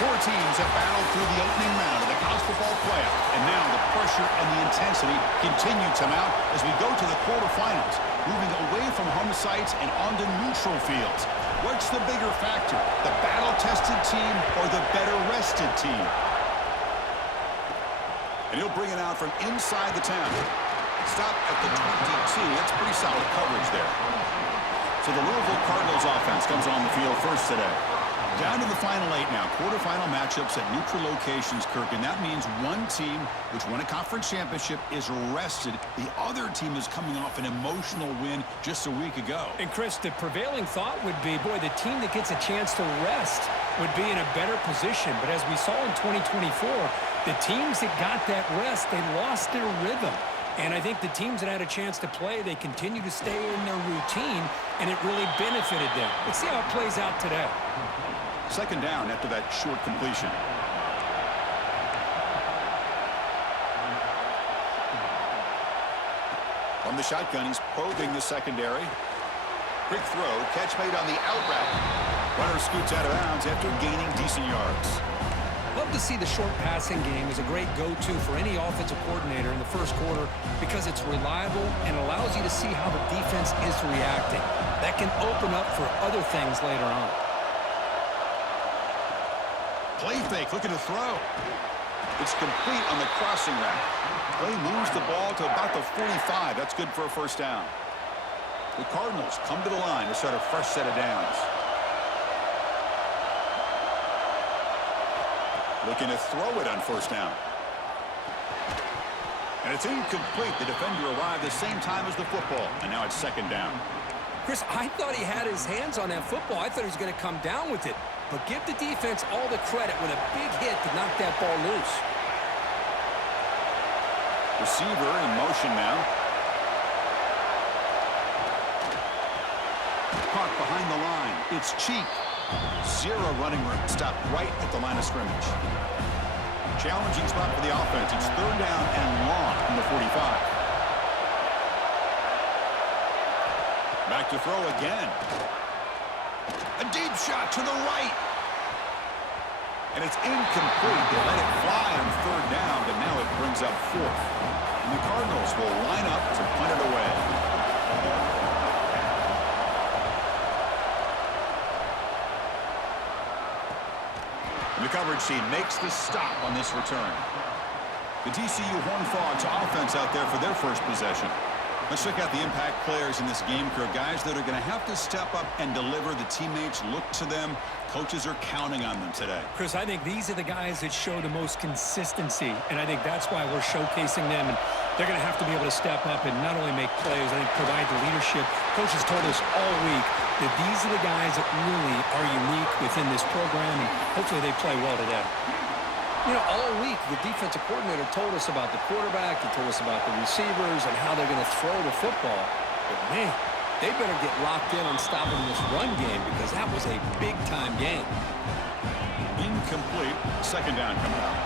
Four teams have battled through the opening round of the college football playoff, and now the pressure and the intensity continue to mount as we go to the quarterfinals, moving away from home sites and onto neutral fields. What's the bigger factor, the battle-tested team or the better-rested team? And he'll bring it out from inside the 10. Stop at the 22. That's pretty solid coverage there. So the Louisville Cardinals offense comes on the field first today. Down to the final 8 now. Quarterfinal matchups at neutral locations, Kirk. And that means one team, which won a conference championship, is rested. The other team is coming off an emotional win just a week ago. And, Chris, the prevailing thought would be, boy, the team that gets a chance to rest would be in a better position. But as we saw in 2024, the teams that got that rest, they lost their rhythm. And I think the teams that had a chance to play, they continue to stay in their routine, and it really benefited them. Let's see how it plays out today. Second down after that short completion. From the shotgun, he's probing the secondary. Quick throw, catch made on the out route. Runner scoots out of bounds after gaining decent yards. Love to see the short passing game as a great go-to for any offensive coordinator in the first quarter because it's reliable and allows you to see how the defense is reacting. That can open up for other things later on. Play fake, looking to throw. It's complete on the crossing route. Play moves the ball to about the 45. That's good for a first down. The Cardinals come to the line to start a fresh set of downs. Looking to throw it on first down. And it's incomplete. The defender arrived the same time as the football. And now it's second down. Chris, I thought he had his hands on that football. I thought he was going to come down with it. But give the defense all the credit with a big hit to knock that ball loose. Receiver in motion now. Caught behind the line. It's Cheek. Zero running room. Stopped right at the line of scrimmage. Challenging spot for the offense. It's third down and long from the 45. Back to throw again. A deep shot to the right. And it's incomplete. They let it fly on third down, but now it brings up fourth. And the Cardinals will line up to punt it away. The coverage team makes the stop on this return. The TCU Horned Frogs offense out there for their first possession. Let's check out the impact players in this game, Kirk. Guys that are going to have to step up and deliver. The teammates look to them. Coaches are counting on them today. Chris, I think these are the guys that show the most consistency, and I think that's why we're showcasing them. And they're going to have to be able to step up and not only make plays, I think provide the leadership. Coaches told us all week that these are the guys that really are unique within this program, and hopefully they play well today. You know, all week, the defensive coordinator told us about the quarterback. He told us about the receivers and how they're going to throw the football. But, man, they better get locked in on stopping this run game because that was a big-time game. Incomplete. Second down coming up.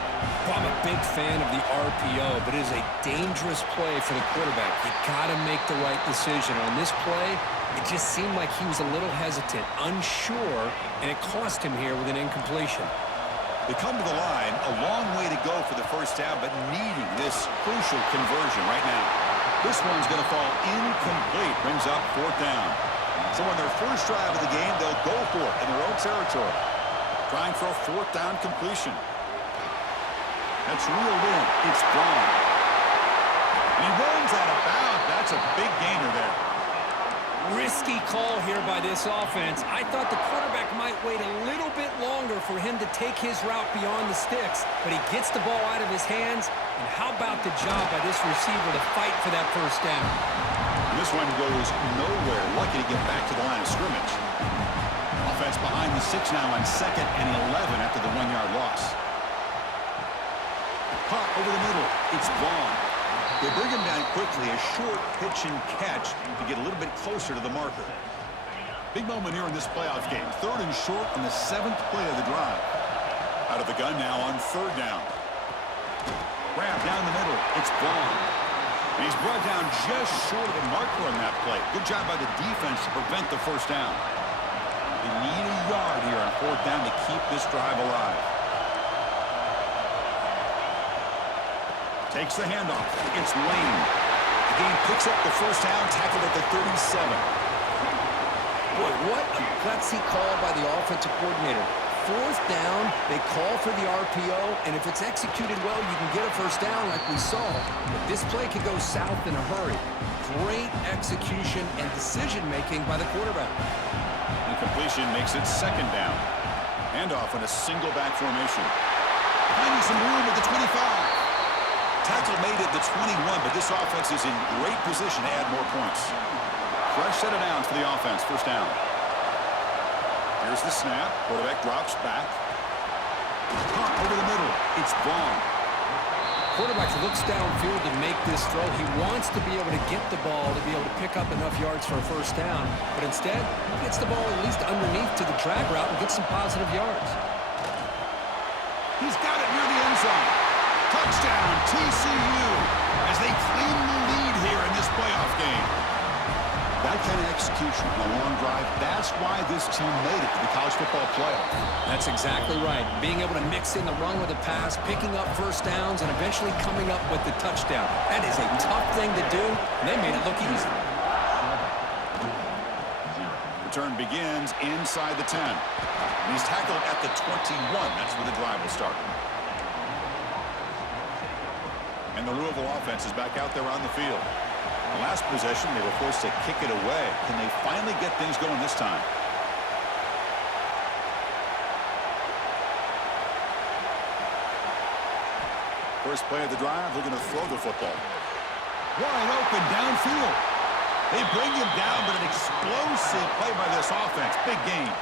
Well, I'm a big fan of the RPO, but it is a dangerous play for the quarterback. You got to make the right decision. On this play, it just seemed like he was a little hesitant, unsure, and it cost him here with an incompletion. They come to the line, a long way to go for the first down, but needing this crucial conversion right now. This one's going to fall incomplete, brings up fourth down. So on their first drive of the game, they'll go for it in their own territory, trying for a fourth down completion. That's reeled in. It's gone. And he runs out of bounds. That's a big gainer there. Risky call here by this offense. I thought the quarterback might wait a little bit longer for him to take his route beyond the sticks, but he gets the ball out of his hands, and how about the job by this receiver to fight for that first down? And this one goes nowhere. Lucky to get back to the line of scrimmage. Offense behind the 6 now on 2nd and 11 after the 1-yard loss. Caught over the middle. It's Vaughn. They bring him down quickly, a short pitch and catch to get a little bit closer to the marker. Big moment here in this playoff game. Third and short on the 7th play of the drive. Out of the gun now on third down. Grab down the middle. It's Vaughn. And he's brought down just short of the marker on that play. Good job by the defense to prevent the first down. They need a yard here on fourth down to keep this drive alive. Takes the handoff. It's Lane. The game picks up the first down, tackled at the 37. Boy, what a gutsy call by the offensive coordinator. Fourth down, they call for the RPO, and if it's executed well, you can get a first down like we saw. But this play could go south in a hurry. Great execution and decision-making by the quarterback. Incompletion makes it second down. Handoff in a single back formation. Finding some room at the 25. Tackle made at the 21, but this offense is in great position to add more points. Fresh set of downs for the offense. First down. Here's the snap. Quarterback drops back. Caught over the middle. It's Vaughn. Quarterback looks downfield to make this throw. He wants to be able to get the ball to be able to pick up enough yards for a first down. But instead, he gets the ball at least underneath to the drag route and gets some positive yards. He's got it near the end zone. Touchdown, TCU, as they claim the lead here in this playoff game. That kind of execution on a long drive, that's why this team made it to the college football playoff. That's exactly right. Being able to mix in the run with the pass, picking up first downs, and eventually coming up with the touchdown. That is a tough thing to do, and they made it look easy. Return begins inside the 10. He's tackled at the 21. That's where the drive will start. And the Louisville offense is back out there on the field. The last possession, they were forced to kick it away. Can they finally get things going this time? First play of the drive, they're going to throw the football. Wide open downfield. They bring him down, but an explosive play by this offense. Big game.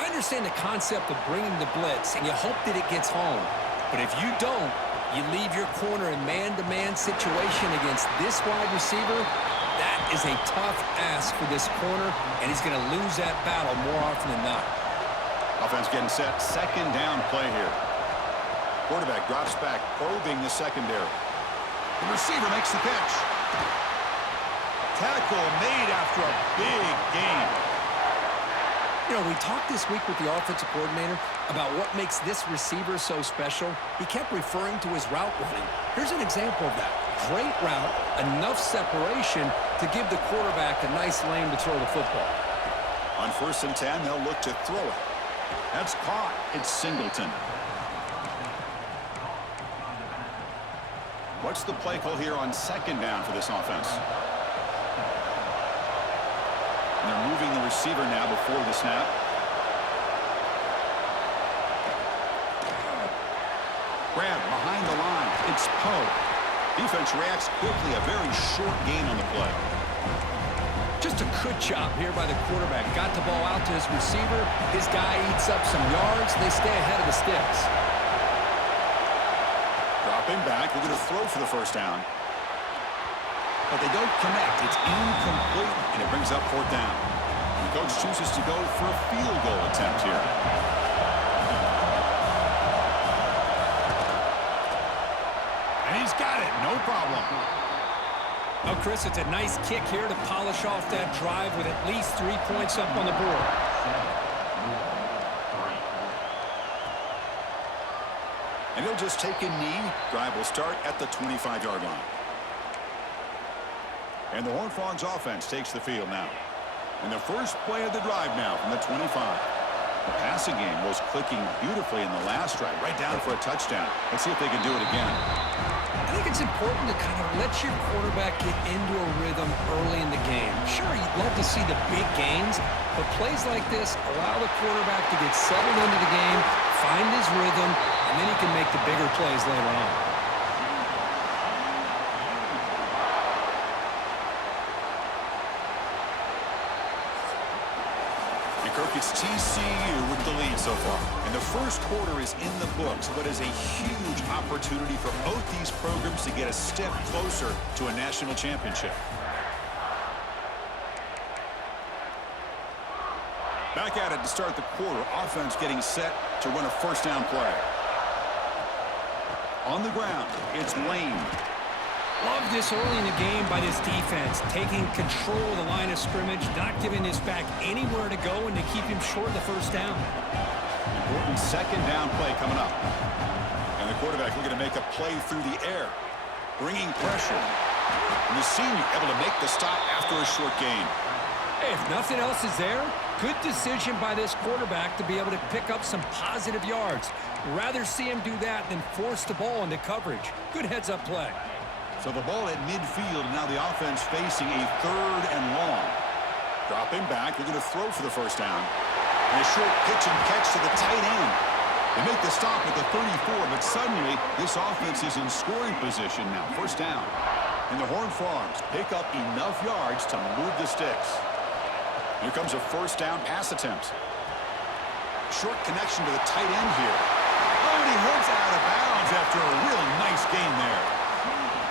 I understand the concept of bringing the blitz, and you hope that it gets home. But if you don't, you leave your corner in man-to-man situation against this wide receiver. That is a tough ask for this corner, and he's going to lose that battle more often than not. Offense getting set. Second down play here. Quarterback drops back, probing the secondary. The receiver makes the catch. Tackle made after a big game. You know, we talked this week with the offensive coordinator about what makes this receiver so special. He kept referring to his route running. Here's an example of that. Great route, enough separation to give the quarterback a nice lane to throw the football. On 1st and 10, they'll look to throw it. That's caught. It's Singleton. What's the play call here on second down for this offense? And they're moving the receiver now before the snap. Grab behind the line. It's Poe. Defense reacts quickly. A very short gain on the play. Just a good job here by the quarterback. Got the ball out to his receiver. His guy eats up some yards. They stay ahead of the sticks. Dropping back. They're going to throw for the first down. But they don't connect. It's incomplete, and it brings up 4th down. The coach chooses to go for a field goal attempt here. And he's got it. No problem. Well, Chris, it's a nice kick here to polish off that drive with at least 3 points up on the board. And he'll just take a knee. Drive will start at the 25-yard line. And the Horned Frogs offense takes the field now. And the first play of the drive now from the 25. The passing game was clicking beautifully in the last drive, right down for a touchdown. Let's see if they can do it again. I think it's important to kind of let your quarterback get into a rhythm early in the game. Sure, you'd love to see the big gains, but plays like this allow the quarterback to get settled into the game, find his rhythm, and then he can make the bigger plays later on. It's TCU with the lead so far. And the first quarter is in the books, but is a huge opportunity for both these programs to get a step closer to a national championship. Back at it to start the quarter. Offense getting set to run a first down play. On the ground, it's Lane. Love this early in the game by this defense, taking control of the line of scrimmage, not giving this back anywhere to go, and to keep him short of the first down. Important second down play coming up. And the quarterback looking to make a play through the air. Bringing pressure. And the senior able to make the stop after a short gain. Hey, if nothing else is there, good decision by this quarterback to be able to pick up some positive yards. Rather see him do that than force the ball into coverage. Good heads-up play. So the ball at midfield, and now the offense facing a 3rd and long. Dropping back, looking to throw for the first down. And a short pitch and catch to the tight end. They make the stop at the 34, but suddenly this offense is in scoring position now. First down. And the Horned Frogs pick up enough yards to move the sticks. Here comes a first down pass attempt. Short connection to the tight end here. Oh, and he hurts out of bounds after a real nice gain there.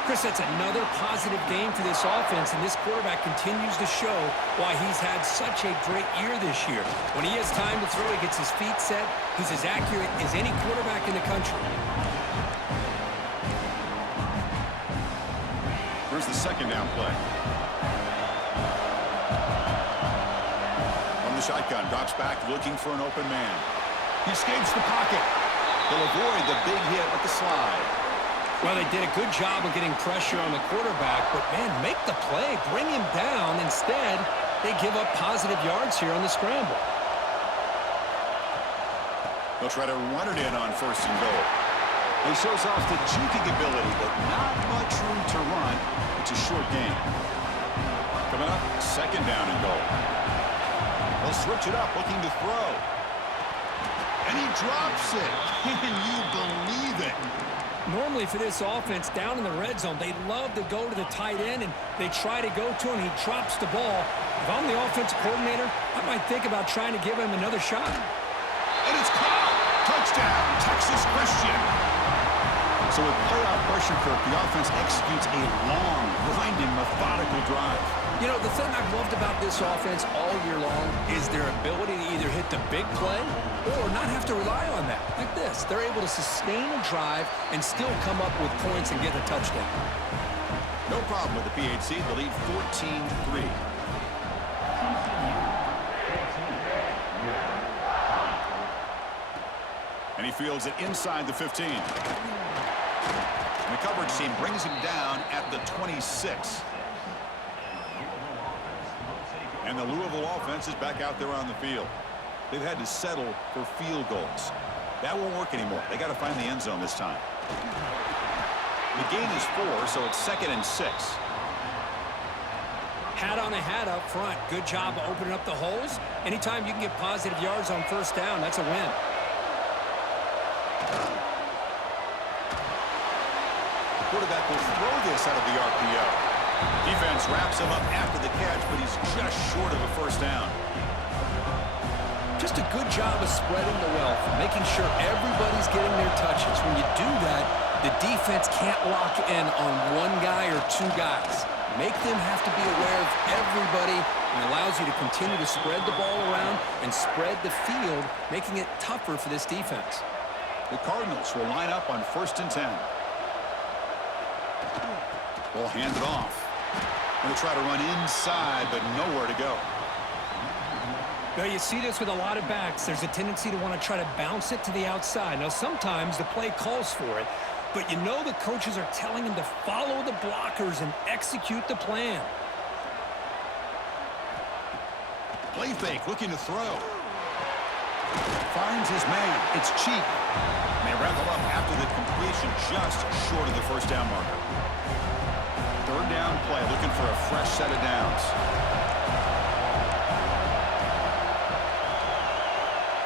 Chris, that's another positive game for this offense, and this quarterback continues to show why he's had such a great year this year. When he has time to throw, he gets his feet set. He's as accurate as any quarterback in the country. Here's the second down play. From the shotgun, drops back, looking for an open man. He escapes the pocket. He'll avoid the big hit with the slide. Well, they did a good job of getting pressure on the quarterback, but, man, make the play. Bring him down. Instead, they give up positive yards here on the scramble. They'll try to run it in on 1st and goal. He shows off the juking ability, but not much room to run. It's a short game. Coming up, 2nd down and goal. They'll switch it up, looking to throw. And he drops it. Can you believe it? Normally for this offense, down in the red zone, they love to go to the tight end, and they try to go to him. He drops the ball. If I'm the offensive coordinator, I might think about trying to give him another shot. And it's caught. Touchdown, Texas Christian. So with playoff pressure, Kirk, the offense executes a long, grinding, methodical drive. You know, the thing I've loved about this offense all year long is their ability to either hit the big play or not have to rely on that. Like this, they're able to sustain a drive and still come up with points and get a touchdown. No problem with the PHC. They lead 14-3. And he fields it inside the 15. And the coverage team brings him down at the 26. And the Louisville offense is back out there on the field. They've had to settle for field goals. That won't work anymore. They got to find the end zone this time. The gain is 4, so it's 2nd and 6. Hat on a hat up front. Good job of opening up the holes. Anytime you can get positive yards on 1st down, that's a win. The quarterback will throw this out of the RPO. Defense wraps him up after the catch, but he's just short of a 1st down. Just a good job of spreading the wealth, making sure everybody's getting their touches. When you do that, the defense can't lock in on one guy or 2 guys. Make them have to be aware of everybody, and allows you to continue to spread the ball around and spread the field, making it tougher for this defense. The Cardinals will line up on 1st and 10. They'll hand it off. They'll try to run inside, but nowhere to go. Now, you see this with a lot of backs. There's a tendency to want to try to bounce it to the outside. Now, sometimes the play calls for it, but you know the coaches are telling him to follow the blockers and execute the plan. Play fake, looking to throw. Finds his man. It's cheap. And they wrap him up after the completion, just short of the 1st down marker. 3rd down play, looking for a fresh set of downs.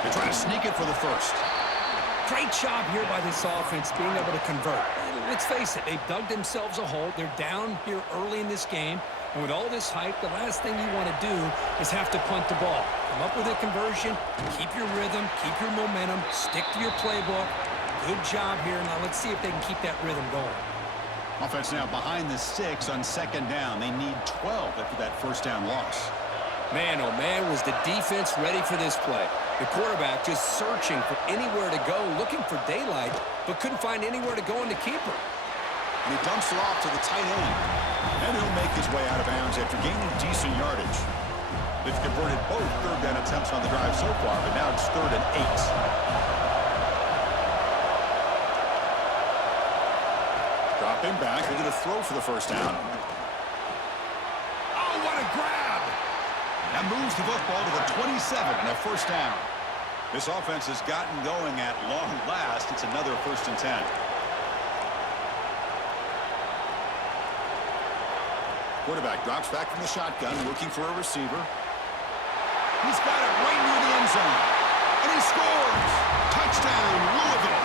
They try to sneak it for the 1st. Great job here by this offense being able to convert. Let's face it, they've dug themselves a hole. They're down here early in this game. And with all this hype, the last thing you want to do is have to punt the ball. Come up with a conversion, keep your rhythm, keep your momentum, stick to your playbook. Good job here. Now let's see if they can keep that rhythm going. Offense now behind the 6 on 2nd down. They need 12 after that 1st down loss. Man, oh man, was the defense ready for this play. The quarterback just searching for anywhere to go, looking for daylight, but couldn't find anywhere to go in the keeper. And he dumps it off to the tight end. And he'll make his way out of bounds after gaining decent yardage. They've converted both 3rd down attempts on the drive so far, but now it's 3rd and 8. Spin back. They're going to throw for the first down. Oh, what a grab! That moves the football to the 27 and a first down. This offense has gotten going at long last. It's another 1st and 10. Quarterback drops back from the shotgun, looking for a receiver. He's got it right near the end zone. And he scores! Touchdown, Louisville!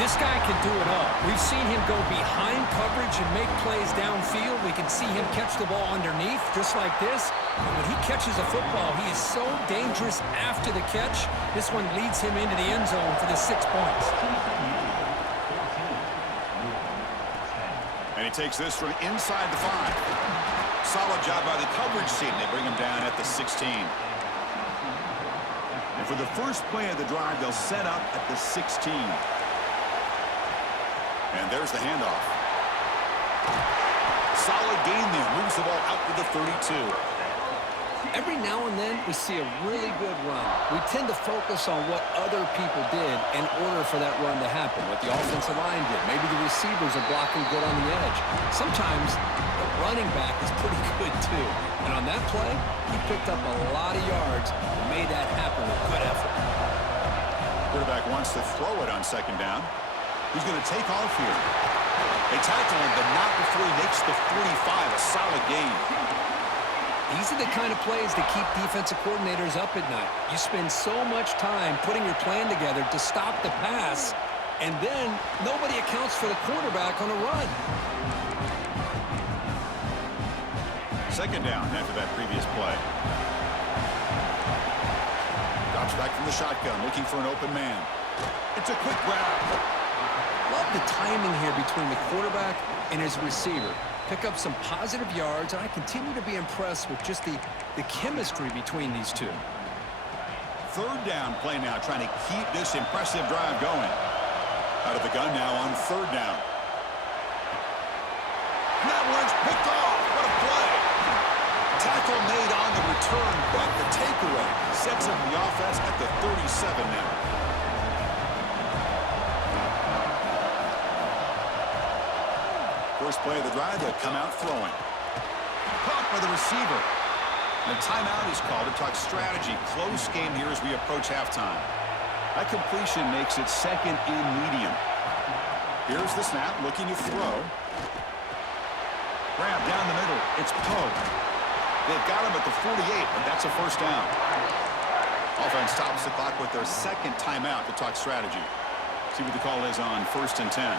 This guy can do it all. We've seen him go behind coverage and make plays downfield. We can see him catch the ball underneath, just like this. And when he catches a football, he is so dangerous after the catch. This one leads him into the end zone for the 6 points. And he takes this from inside the 5. Solid job by the coverage team. They bring him down at the 16. And for the first play of the drive, they'll set up at the 16. And there's the handoff. Solid gain there. Moves the ball out to the 32. Every now and then, we see a really good run. We tend to focus on what other people did in order for that run to happen, what the offensive line did. Maybe the receivers are blocking good on the edge. Sometimes the running back is pretty good, too. And on that play, he picked up a lot of yards and made that happen with good effort. Quarterback wants to throw it on 2nd down. He's going to take off here. They tackle him, but not before he makes the 45. A solid gain. These are the kind of plays that keep defensive coordinators up at night. You spend so much time putting your plan together to stop the pass, and then nobody accounts for the quarterback on a run. 2nd down after that previous play. Drops back from the shotgun, looking for an open man. It's a quick grab. Love the timing here between the quarterback and his receiver. Pick up some positive yards, and I continue to be impressed with just the chemistry between these two. 3rd down play now, trying to keep this impressive drive going. Out of the gun now on 3rd down. That one's picked off. What a play. Tackle made on the return, but the takeaway sets up the offense at the 37 now. First play of the drive, they'll come out throwing. Caught by the receiver. And a timeout is called to talk strategy. Close game here as we approach halftime. That completion makes it 2nd and medium. Here's the snap, looking to throw. Grab down the middle. It's Poe. They've got him at the 48, but that's a first down. Offense stops the clock with their 2nd timeout to talk strategy. See what the call is on 1st and 10.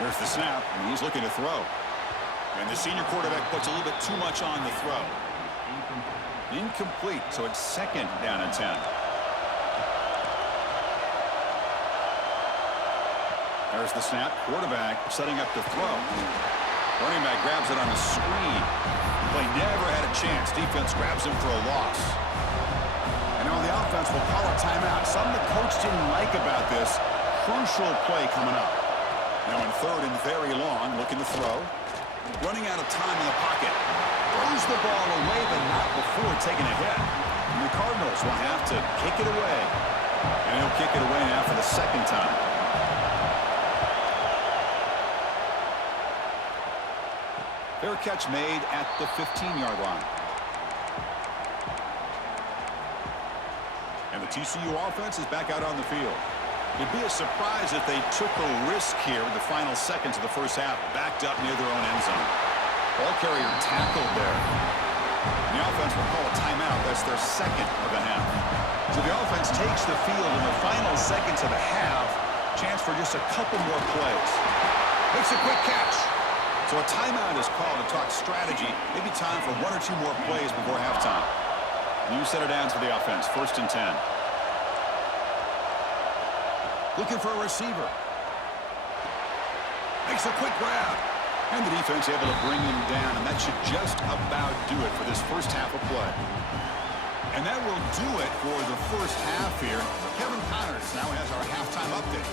There's the snap, and he's looking to throw. And the senior quarterback puts a little bit too much on the throw. Incomplete, so it's 2nd down and 10. There's the snap. Quarterback setting up to throw. Running back grabs it on a screen. Play never had a chance. Defense grabs him for a loss. And now the offense will call a timeout. Something the coach didn't like about this. Crucial play coming up. Now in 3rd and very long, looking to throw. Running out of time in the pocket. Throws the ball away, but not before taking a hit. And the Cardinals will have to kick it away. And he'll kick it away now for the 2nd time. Fair catch made at the 15-yard line. And the TCU offense is back out on the field. It'd be a surprise if they took a risk here in the final seconds of the first half, backed up near their own end zone. Ball carrier tackled there. And the offense will call a timeout. That's their 2nd of the half. So the offense takes the field in the final seconds of the half. Chance for just a couple more plays. Makes a quick catch. So a timeout is called to talk strategy. Maybe time for 1 or 2 more plays before halftime. New set of downs for the offense. 1st and 10. Looking for a receiver. Makes a quick grab. And the defense able to bring him down. And that should just about do it for this first half of play. And that will do it for the first half here. Kevin Connors now has our halftime update.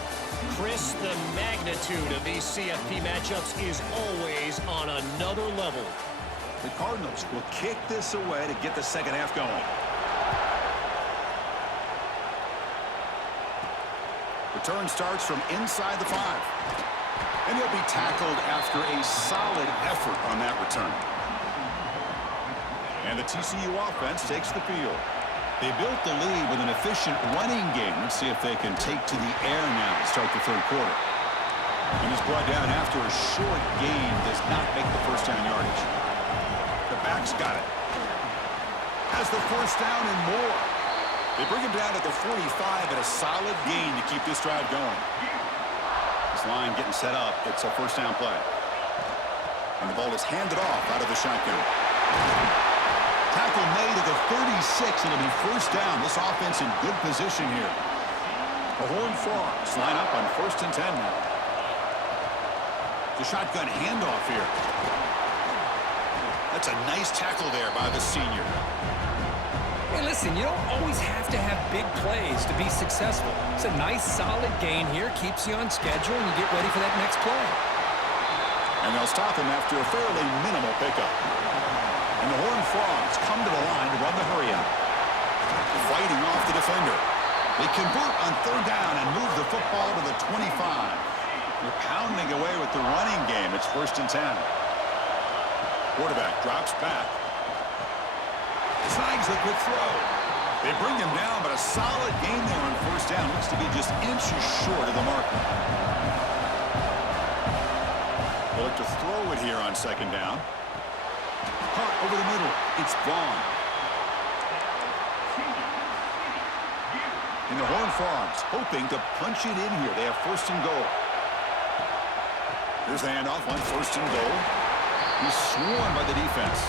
Chris, the magnitude of these CFP matchups is always on another level. The Cardinals will kick this away to get the second half going. Return starts from inside the 5. And he'll be tackled after a solid effort on that return. And the TCU offense takes the field. They built the lead with an efficient running game. Let's see if they can take to the air now to start the third quarter. And he's brought down after a short gain. Does not make the first down yardage. The back's got it. Has the first down and more. They bring him down at the 45 at a solid gain to keep this drive going. This line getting set up. It's a first down play. And the ball is handed off out of the shotgun. Tackle made at the 36. It'll be first down. This offense in good position here. The Horned Frogs line up on 1st and 10 now. The shotgun handoff here. That's a nice tackle there by the senior. Hey, listen, you don't always have to have big plays to be successful. It's a nice, solid gain here. Keeps you on schedule, and you get ready for that next play. And they'll stop him after a fairly minimal pickup. And the Horned Frogs come to the line to run the hurry-up. Fighting off the defender. They convert on 3rd down and move the football to the 25. They're pounding away with the running game. It's 1st and 10. Quarterback drops back. Snags a quick throw. They bring him down, but a solid gain there on 1st down. Looks to be just inches short of the marker. They look to throw it here on 2nd down. Caught over the middle. It's Vaughn. And the Horned Frogs hoping to punch it in here. They have 1st and goal. Here's the handoff on 1st and goal. He's swarmed by the defense.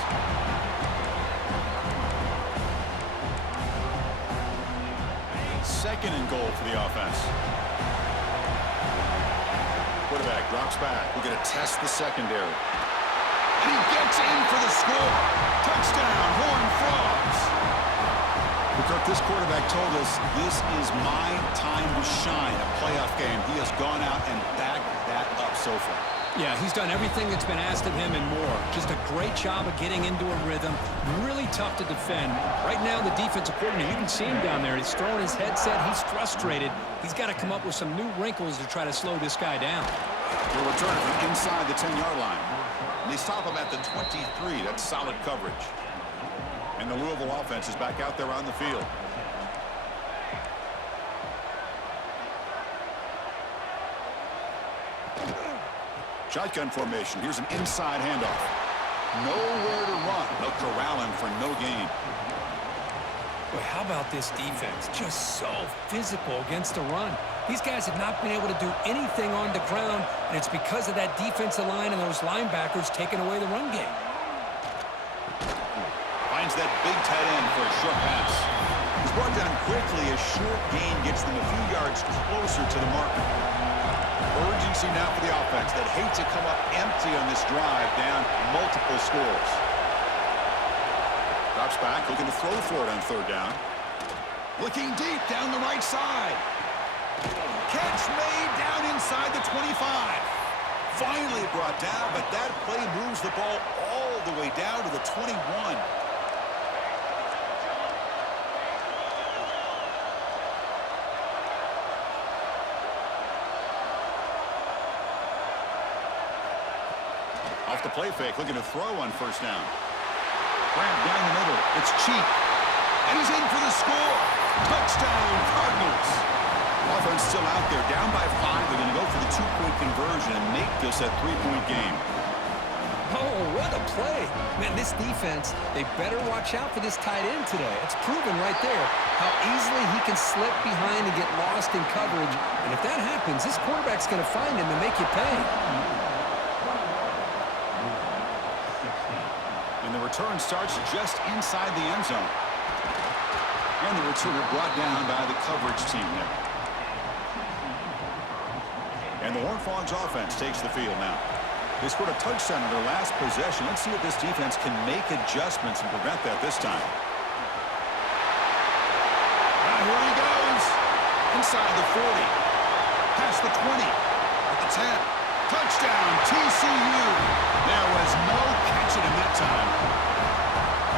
Second and goal for the offense. Quarterback drops back. We're going to test the secondary. And he gets in for the score. Touchdown, Horned Frogs. Kirk, this quarterback told us this is my time to shine, a playoff game. He has gone out and backed that up so far. Yeah, he's done everything that's been asked of him and more. Just a great job of getting into a rhythm. Really tough to defend. Right now, the defensive coordinator, you can see him down there. He's throwing his headset. He's frustrated. He's got to come up with some new wrinkles to try to slow this guy down. He'll return it from inside the 10-yard line. And they stop him at the 23. That's solid coverage. And the Louisville offense is back out there on the field. Shotgun formation. Here's an inside handoff. Nowhere to run. They'll corral him for no gain. Boy, how about this defense? Just so physical against the run. These guys have not been able to do anything on the ground, and it's because of that defensive line and those linebackers taking away the run game. Finds that big tight end for a short pass. He's brought down quickly. A short gain gets them a few yards closer to the marker. Urgency now for the offense that hate to come up empty on this drive, down multiple scores. Drops back, looking to throw for it on 3rd down. Looking deep down the right side. Catch made down inside the 25. Finally brought down, but that play moves the ball all the way down to the 21. Off the play fake, looking to throw on 1st down. Grab down the middle. It's cheap. And he's in for the score. Touchdown, Cardinals. Offense still out there, down by 5. They're going to go for the 2-point conversion and make this a 3-point game. Oh, what a play. Man, this defense, they better watch out for this tight end today. It's proven right there how easily he can slip behind and get lost in coverage. And if that happens, this quarterback's going to find him and make you pay. And the return starts just inside the end zone. And the returner brought down by the coverage team there. And the Horned Frogs offense takes the field now. They scored a touchdown in their last possession. Let's see if this defense can make adjustments and prevent that this time. Here he goes. Inside the 40. Past the 20. At the 10. Touchdown, TCU. There was no catching him that time.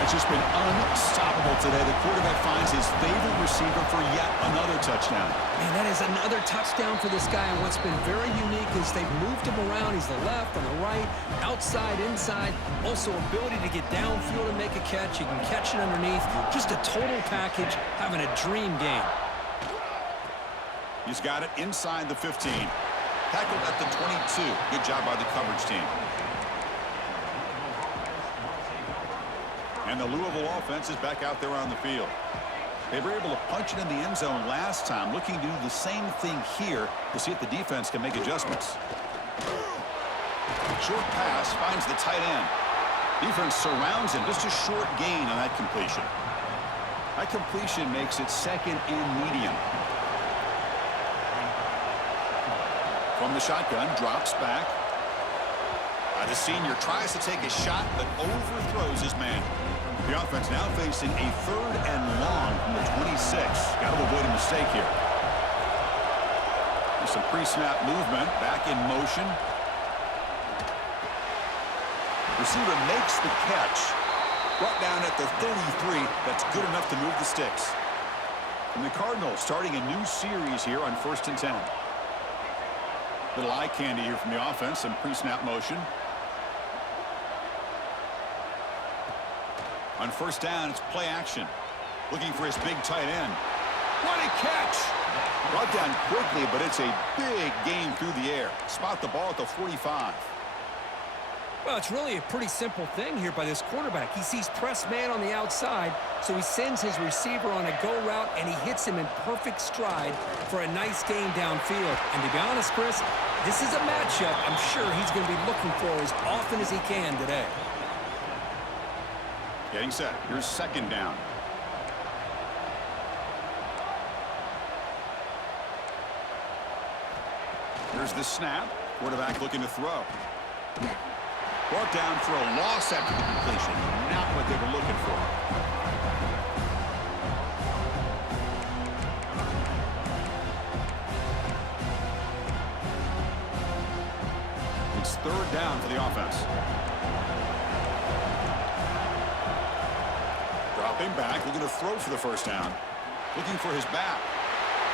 A has just been unstoppable today. The quarterback finds his favorite receiver for yet another touchdown. Man, that is another touchdown for this guy, and what's been very unique is they've moved him around. He's the left, on the right, outside, inside. Also, ability to get downfield and make a catch. He can catch it underneath. Just a total package, having a dream game. He's got it inside the 15. Tackled at the 22. Good job by the coverage team. And the Louisville offense is back out there on the field. They were able to punch it in the end zone last time, looking to do the same thing here to see if the defense can make adjustments. Short pass finds the tight end. Defense surrounds him. Just a short gain on that completion. That completion makes it second and medium. From the shotgun, drops back. The senior tries to take a shot, but overthrows his man. The offense now facing a 3rd and long from the 26. Got to avoid a mistake here. There's some pre-snap movement, back in motion. Receiver makes the catch. Brought down at the 33. That's good enough to move the sticks. And the Cardinals starting a new series here on 1st and 10. Little eye candy here from the offense, some pre-snap motion. On 1st down, it's play action. Looking for his big tight end. What a catch! Brought down quickly, but it's a big gain through the air. Spot the ball at the 45. Well, it's really a pretty simple thing here by this quarterback. He sees press man on the outside, so he sends his receiver on a go route, and he hits him in perfect stride for a nice gain downfield. And to be honest, Chris, this is a matchup I'm sure he's going to be looking for as often as he can today. Getting set. Here's 2nd down. Here's the snap. Quarterback looking to throw. Brought down for a loss after the completion. Not what they were looking for. It's 3rd down for the offense. Dropping back, looking to throw for the 1st down. Looking for his back.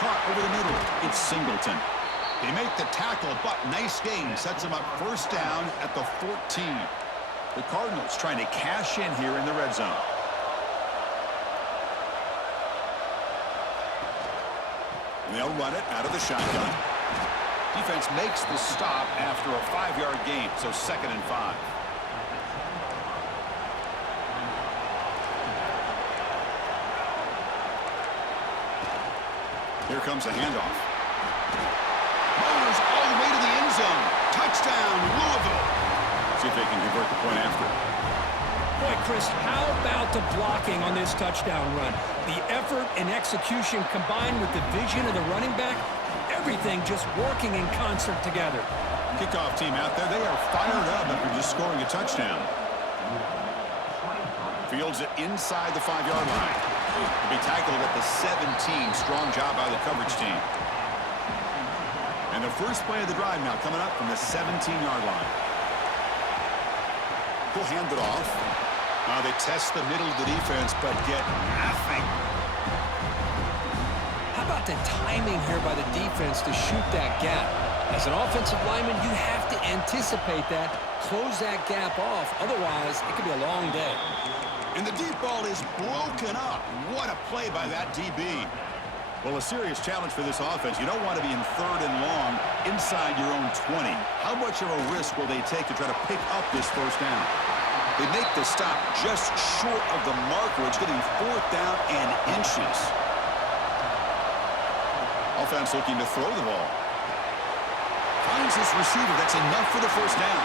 Caught over the middle. It's Singleton. They make the tackle, but nice gain. Sets him up 1st down at the 14. The Cardinals trying to cash in here in the red zone. And they'll run it out of the shotgun. Defense makes the stop after a 5-yard gain, so 2nd and 5. Here comes a handoff. Motors all the way to the end zone. Touchdown, Louisville. See if they can convert the point after. Boy, Chris, how about the blocking on this touchdown run? The effort and execution combined with the vision of the running back, everything just working in concert together. Kickoff team out there, they are fired up after just scoring a touchdown. Fields it inside the 5-yard line. To be tackled at the 17. Strong job by the coverage team. And the first play of the drive now coming up from the 17-yard line. He'll hand it off. Now they test the middle of the defense, but get nothing. How about the timing here by the defense to shoot that gap? As an offensive lineman, you have to anticipate that, close that gap off. Otherwise, it could be a long day. And the deep ball is broken up. What a play by that DB. Well, a serious challenge for this offense. You don't want to be in 3rd and long inside your own 20. How much of a risk will they take to try to pick up this 1st down? They make the stop just short of the marker. It's getting 4th down and inches. Offense looking to throw the ball. Finds his receiver. That's enough for the 1st down.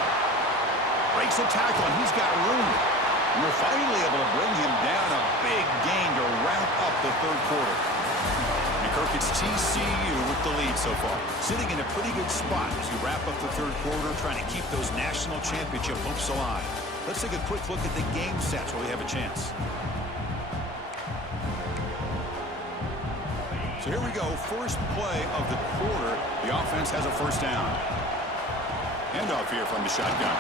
Breaks a tackle, and he's got room. And we're finally able to bring him down. A big gain to wrap up the 3rd quarter. And Kirk, it's TCU with the lead so far. Sitting in a pretty good spot as we wrap up the 3rd quarter, trying to keep those national championship hopes alive. Let's take a quick look at the game stats while we have a chance. So here we go, first play of the quarter. The offense has a 1st down. Handoff here from the shotgun.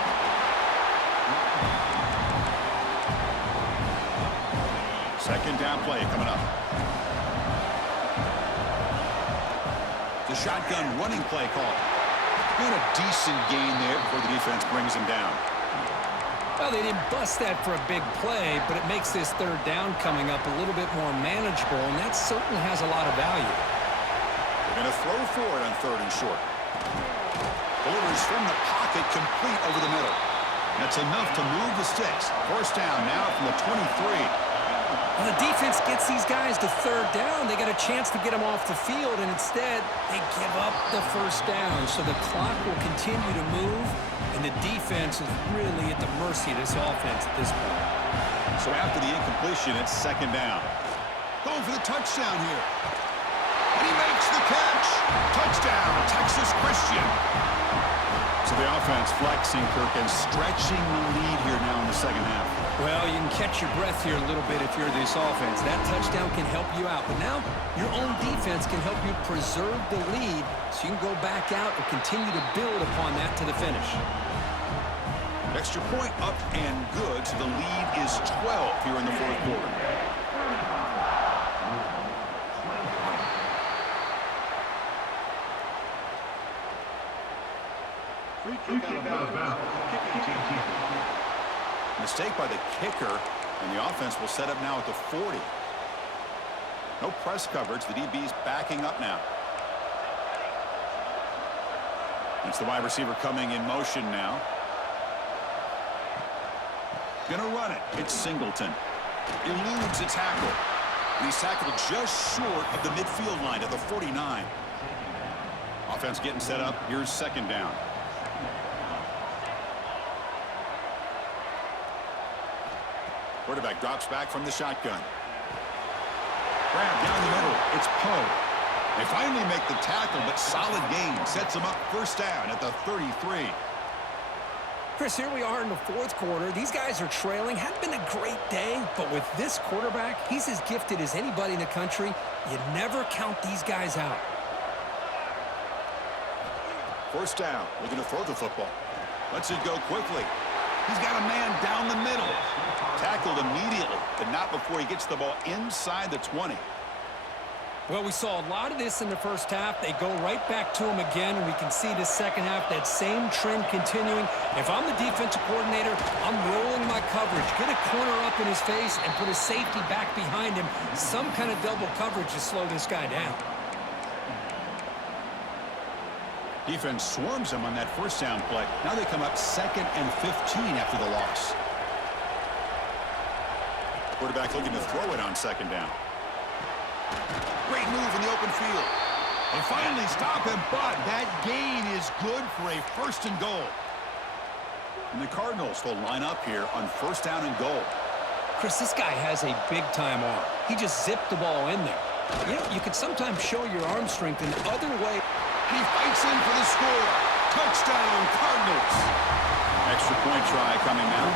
Second down play coming up. The shotgun running play call. Got a decent gain there before the defense brings him down. Well, they didn't bust that for a big play, but it makes this third down coming up a little bit more manageable, and that certainly has a lot of value. They're going to throw for it on third and short. Delivers from the pocket, complete over the middle. That's enough to move the sticks. First down now from the 23. When the defense gets these guys to third down, they got a chance to get them off the field, and instead they give up the first down. So the clock will continue to move, and the defense is really at the mercy of this offense at this point. So after the incompletion, it's second down. Going for the touchdown here. And he makes the catch. Touchdown, Texas Christian. So the offense flexing, Kirk, and stretching the lead here now in the second half. Well, you can catch your breath here a little bit if you're this offense. That touchdown can help you out. But now your own defense can help you preserve the lead so you can go back out and continue to build upon that to the finish. Extra point up and good, so the lead is 12 here in the fourth quarter. Mistake by the kicker, and the offense will set up now at the 40. No press coverage. The DB's backing up now. It's the wide receiver coming in motion now. Gonna run it. It's Singleton. Eludes a tackle. And he's tackled just short of the midfield line at the 49. Offense getting set up. Here's second down. Quarterback drops back from the shotgun. Grab down the middle. It's Poe. They finally make the tackle, but solid gain sets them up first down at the 33. Chris, here we are in the fourth quarter. These guys are trailing. Hadn't been a great day, but with this quarterback, he's as gifted as anybody in the country. You never count these guys out. First down. Looking to throw the football. Lets it go quickly. He's got a man down the middle. Tackled immediately, but not before he gets the ball inside the 20. Well, we saw a lot of this in the first half. They go right back to him again, and we can see the second half, that same trend continuing. If I'm the defensive coordinator, I'm rolling my coverage. Get a corner up in his face and put a safety back behind him. Some kind of double coverage to slow this guy down. Defense swarms him on that first down play. Now they come up 2nd and 15 after the loss. Quarterback looking to throw it on second down. Great move in the open field. They finally stop him, but that gain is good for a first and goal. And the Cardinals will line up here on first down and goal. Chris, this guy has a big-time arm. He just zipped the ball in there. You know, you can sometimes show your arm strength in other ways. And he fights in for the score. Touchdown, Cardinals. Extra point try coming now.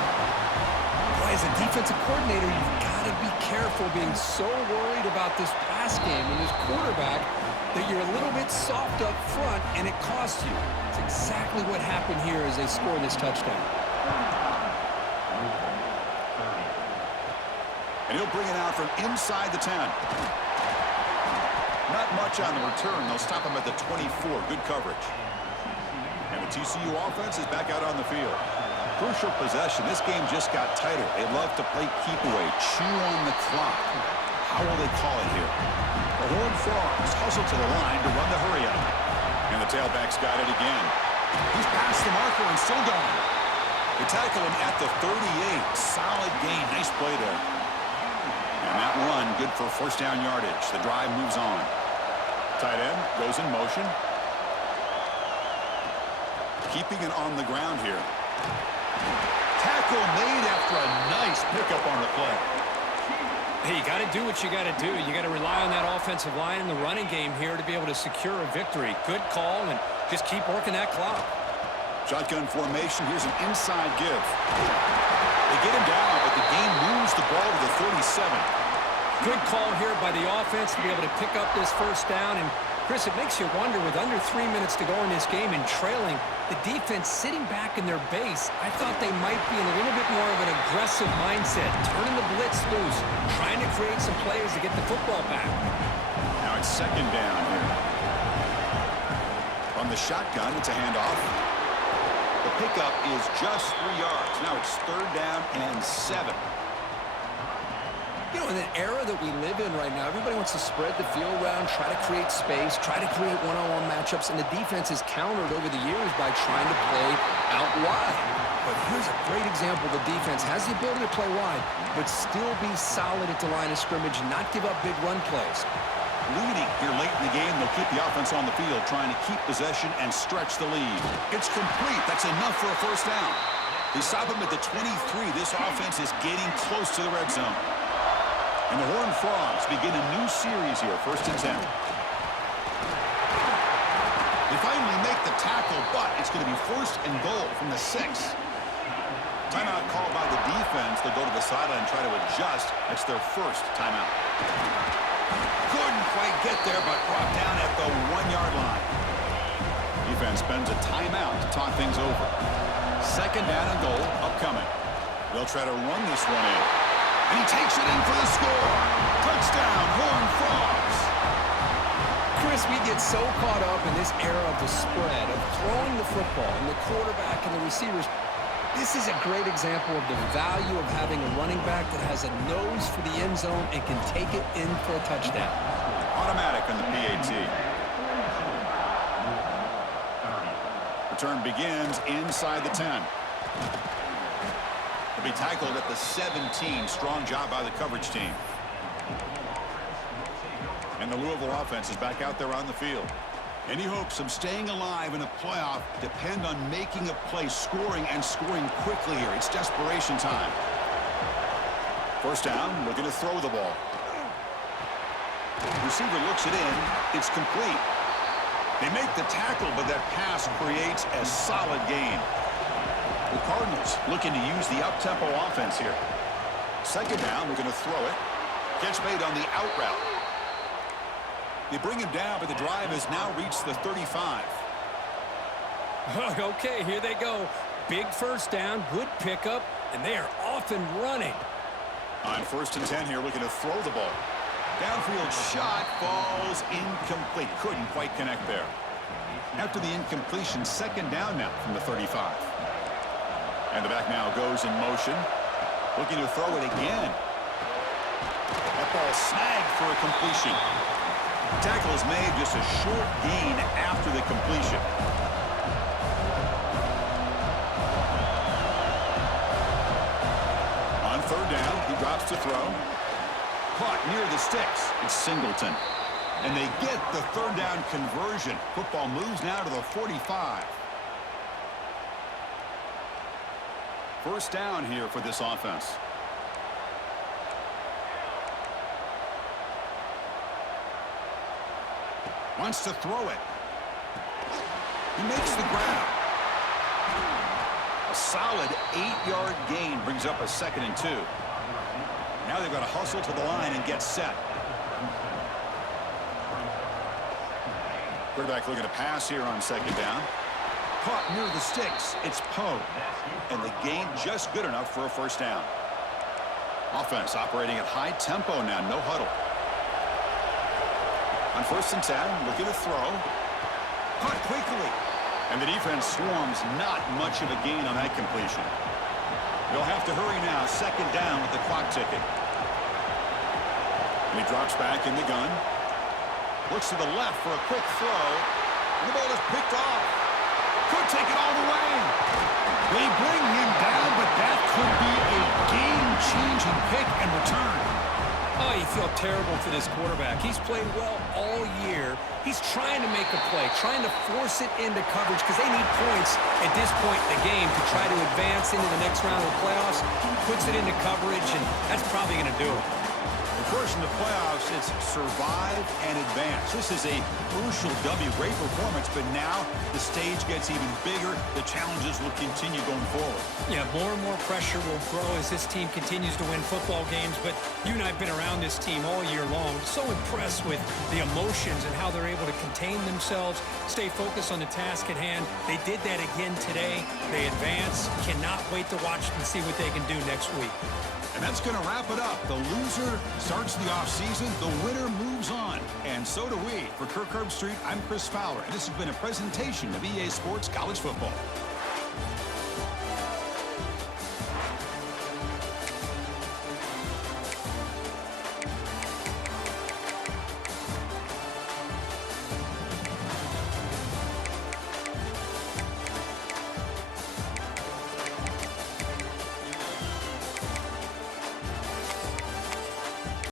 Boy, as a defensive coordinator, you've got to be careful being so worried about this pass game and this quarterback that you're a little bit soft up front, and it costs you. It's exactly what happened here as they score this touchdown. And he'll bring it out from inside the 10. Not much on the return. They'll stop him at the 24. Good coverage. And the TCU offense is back out on the field. Crucial possession. This game just got tighter. They love to play keep away, chew on the clock. How will they call it here? The Horned Frogs hustle to the line to run the hurry up. And the tailback's got it again. He's past the marker and still gone. They tackle him at the 38. Solid gain. Nice play there. And that run, good for first down yardage. The drive moves on. Tight end goes in motion. Keeping it on the ground here. Tackle made after a nice pickup on the play. Hey, you got to do what you got to do. You got to rely on that offensive line in the running game here to be able to secure a victory. Good call, and just keep working that clock. Shotgun formation. Here's an inside give. They get him down, but the game moves the ball to the 37. Good call here by the offense to be able to pick up this first down and Chris, it makes you wonder, with under 3 minutes to go in this game and trailing, the defense sitting back in their base, I thought they might be in a little bit more of an aggressive mindset, turning the blitz loose, trying to create some plays to get the football back. Now it's second down here. From the shotgun, it's a handoff. The pickup is just 3 yards. Now it's third down and 7. You know, in the era that we live in right now, everybody wants to spread the field around, try to create space, try to create one-on-one matchups, and the defense has countered over the years by trying to play out wide. But here's a great example. The defense has the ability to play wide, but still be solid at the line of scrimmage, not give up big run plays. Leading here late in the game, they'll keep the offense on the field, trying to keep possession and stretch the lead. It's complete. That's enough for a first down. They stop him at the 23. This offense is getting close to the red zone. And the Horned Frogs begin a new series here, first and 10. They finally make the tackle, but it's going to be first and goal from the 6. Timeout called by the defense. They'll go to the sideline and try to adjust. That's their first timeout. Couldn't quite get there, but brought down at the 1-yard line. Defense spends a timeout to talk things over. Second down and goal upcoming. They'll try to run this one in. And he takes it in for the score. Touchdown, Horned Frogs. Chris, we get so caught up in this era of the spread, of throwing the football, and the quarterback and the receivers. This is a great example of the value of having a running back that has a nose for the end zone and can take it in for a touchdown. Automatic on the PAT. Return begins inside the 10. Be tackled at the 17. Strong job by the coverage team. And the Louisville offense is back out there on the field. Any hopes of staying alive in a playoff depend on making a play, scoring, and scoring quickly here. It's desperation time. First down, looking to throw the ball. Receiver looks it in. It's complete. They make the tackle, but that pass creates a solid gain. The Cardinals looking to use the up-tempo offense here. Second down, we're going to throw it. Catch made on the out route. They bring him down, but the drive has now reached the 35. Okay, here they go. Big first down, good pickup, and they are off and running. On first and 10 here, looking to throw the ball. Downfield shot falls incomplete. Couldn't quite connect there. After the incompletion, second down now from the 35. And the back now goes in motion. Looking to throw it again. That ball snagged for a completion. Tackle is made, just a short gain after the completion. On third down, he drops to throw. Caught near the sticks. It's Singleton. And they get the third down conversion. Football moves now to the 45. First down here for this offense. Wants to throw it. He makes the grab. A solid 8-yard gain brings up a second and 2. Now they've got to hustle to the line and get set. Quarterback looking to pass here on second down. Caught near the sticks. It's Poe. And the gain just good enough for a first down. Offense operating at high tempo now. No huddle. On first and 10, looking to throw. Caught quickly. And the defense swarms. Not much of a gain on that completion. They'll have to hurry now. Second down with the clock ticking. And he drops back in the gun. Looks to the left for a quick throw. And the ball is picked off. Could take it all the way. They bring him down, but that could be a game-changing pick and return. Oh, you feel terrible for this quarterback. He's played well all year. He's trying to make a play, trying to force it into coverage because they need points at this point in the game to try to advance into the next round of the playoffs. Puts it into coverage, and that's probably going to do it. The Of course, in the playoffs, it's survive and advance. This is a crucial W. Great performance, but now the stage gets even bigger. The challenges will continue going forward. Yeah, more and more pressure will grow as this team continues to win football games, but you and I have been around this team all year long. So impressed with the emotions and how they're able to contain themselves, stay focused on the task at hand. They did that again today. They advance. Cannot wait to watch and see what they can do next week. And that's going to wrap it up. The loser starts the offseason. The winner moves on. And so do we. For Kirk Herbstreit, I'm Chris Fowler, and this has been a presentation of EA Sports College Football.